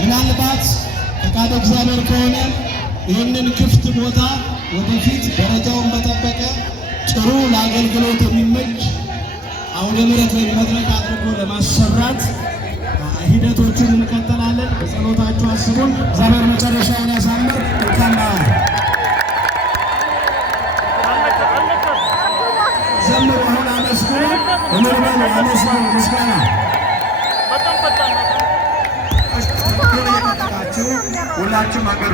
ምናልባት ፈቃደ እግዚአብሔር ከሆነ ይህንን ክፍት ቦታ ወደፊት ደረጃውን በጠበቀ ጥሩ ለአገልግሎት የሚመች አውደ ምሕረት ላይ መድረክ አድርጎ ለማሰራት ሂደቶቹን እንቀጥላለን። በጸሎታችሁ አስቡን። እግዚአብሔር መጨረሻውን ያሳምር። ዘምሩ፣ አሁን አመስግኑ፣ እንርበሉ፣ አመስግኑ፣ ምስጋና ሁላችሁም አገር